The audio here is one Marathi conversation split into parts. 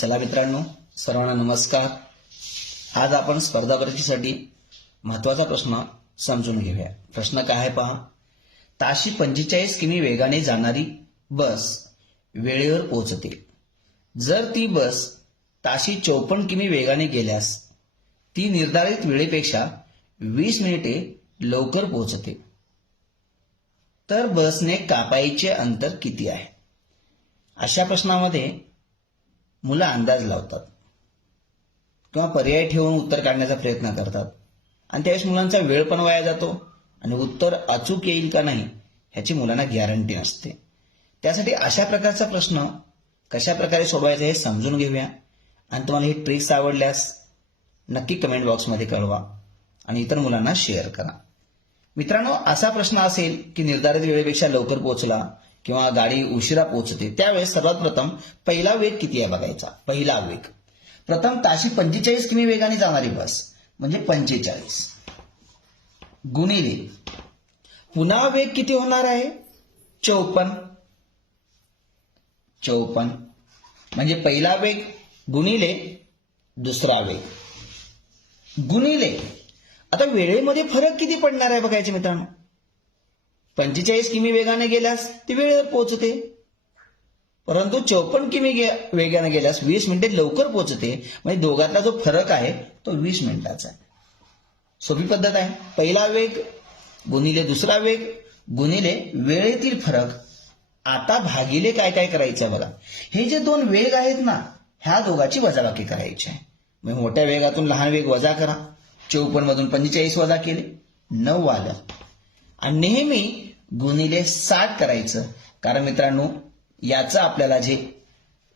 चला मित्रांनो सर्वांना नमस्कार. आज आपण स्पर्धा परीक्षेसाठी महत्त्वाचा प्रश्न समजून घेऊया. प्रश्न काय आहे पहा. ताशी पंचेचाळीस किमी वेगाने जाणारी बस वेळेवर पोहोचते. जर ती बस ताशी चौपन्न किमी वेगाने गेल्यास ती निर्धारित वेळेपेक्षा वीस मिनिटे लवकर पोहोचते. तर बसने कापायचे अंतर किती आहे? अशा प्रश्नामध्ये मुलं अंदाज लावतात. किंवा पर्याय ठेवून उत्तर काढण्याचा प्रयत्न करतात. आणि त्यावेळेस मुलांचा वेळ पण वाया जातो आणि उत्तर अचूक येईल का नाही ह्याची मुलांना गॅरंटी नसते. त्यासाठी अशा प्रकारचा प्रश्न कशा प्रकारे सोडवायचा हे समजून घेऊया. आणि तुम्हाला ही ट्रिक्स आवडल्यास नक्की कमेंट बॉक्समध्ये कळवा आणि इतर मुलांना शेअर करा. मित्रांनो असा प्रश्न असेल की निर्धारित वेळेपेक्षा लवकर पोहोचला किंवा गाडी उशिरा पोहोचते त्यावेळेस सर्वात प्रथम पहिला वेग किती आहे बघायचा? पहिला वेग. प्रथम ताशी पंचेचाळीस किमी वेगाने जाणारी बस म्हणजे पंचेचाळीस. गुणिले पुन्हा वेग किती होणार आहे? चौपन्न. चौपन्न. म्हणजे पहिला वेग गुणिले दुसरा वेग. गुणिले. आता वेळेमध्ये फरक किती पडणार आहे बघायचे मित्रांनो? पंचेचाळीस किमी वेगाने गेल्यास ती वेळेवर पोहोचते. परंतु चौपन्न किमी गे- वेगाने गेल्यास वीस मिनिटे लवकर पोहोचते. म्हणजे दोघातला जो फरक आहे तो वीस मिनिटाचा आहे. सोपी पद्धत आहे. पहिला वेग गुणिले दुसरा वेग गुणिले वेळेतील फरक. आता भागिले काय काय करायचं आहे बघा. हे जे दोन वेग आहेत ना ह्या दोघाची वजाबाकी करायची आहे. मग मोठ्या वेगातून लहान वेग वजा करा. चौपन्न मधून पंचेचाळीस वजा केले. नऊ आलं आणि नेहमी गुणिले साठ करायचं. कारण मित्रांनो याचं आपल्याला जे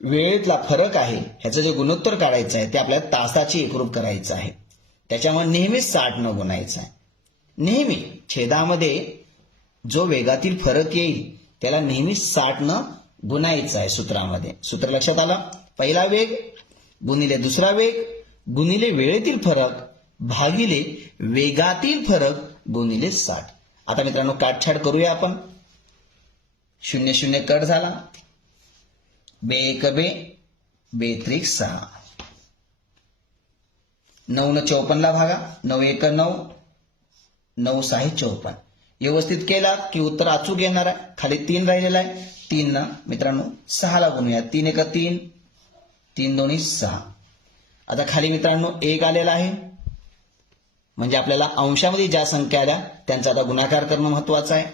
वेळेतला फरक आहे ह्याचं जे गुणोत्तर काढायचं आहे ते आपल्याला तासाची एकरूप करायचं आहे. त्याच्यामुळे नेहमीच साठ न गुणायचं आहे. नेहमी छेदामध्ये जो वेगातील फरक येईल त्याला नेहमी साठ न गुणायचं आहे सूत्रामध्ये. सूत्र लक्षात आलं? पहिला वेग गुणिले दुसरा वेग गुणिले वेळेतील फरक भागिले वेगातील फरक गुणिले साठ. आता मित्रांनो काटछाट करूया आपण. शून्य शून्य कट झाला. बे एक बे बे त्रिक सहा. नऊ न चौपन्नला भागा. नऊ एक नऊ नऊ सहा चौपन्न व्यवस्थित केला की उत्तर अचूक येणार आहे. खाली तीन राहिलेला आहे. तीन ना मित्रांनो सहाला गुणूया. तीन एक तीन तीन दोन्ही सहा. आता खाली मित्रांनो एक आलेला आहे. म्हणजे आपल्याला अंशामध्ये ज्या संख्या आल्या त्यांचा आता गुणाकार करणं महत्वाचं आहे.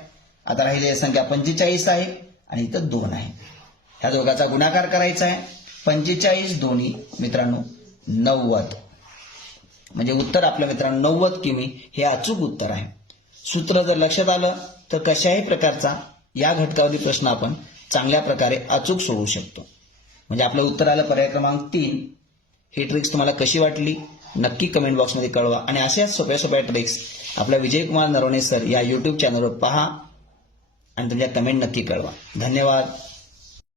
आता राहिलेली संख्या पंचेचाळीस आहे आणि इथं दोन आहे. ह्या दोघाचा गुणाकार करायचा आहे. पंचेचाळीस दोन्ही मित्रांनो नव्वद. म्हणजे उत्तर आपल्या मित्रांनो नव्वद किमी हे अचूक उत्तर आहे. सूत्र जर लक्षात आलं तर कशाही प्रकारचा या घटकावरील प्रश्न आपण चांगल्या प्रकारे अचूक सोडवू शकतो. म्हणजे आपलं उत्तर आलं पर्याय क्रमांक तीन. ही ट्रिक्स तुम्हाला कशी वाटली? नक्की कमेंट बॉक्समध्ये कळवा. आणि अशाच सोप्या सोप्या ट्रिक्स आपल्या विजयकुमार नरवणे सर या युट्यूब चॅनलवर पहा आणि तुमच्या कमेंट नक्की कळवा. धन्यवाद.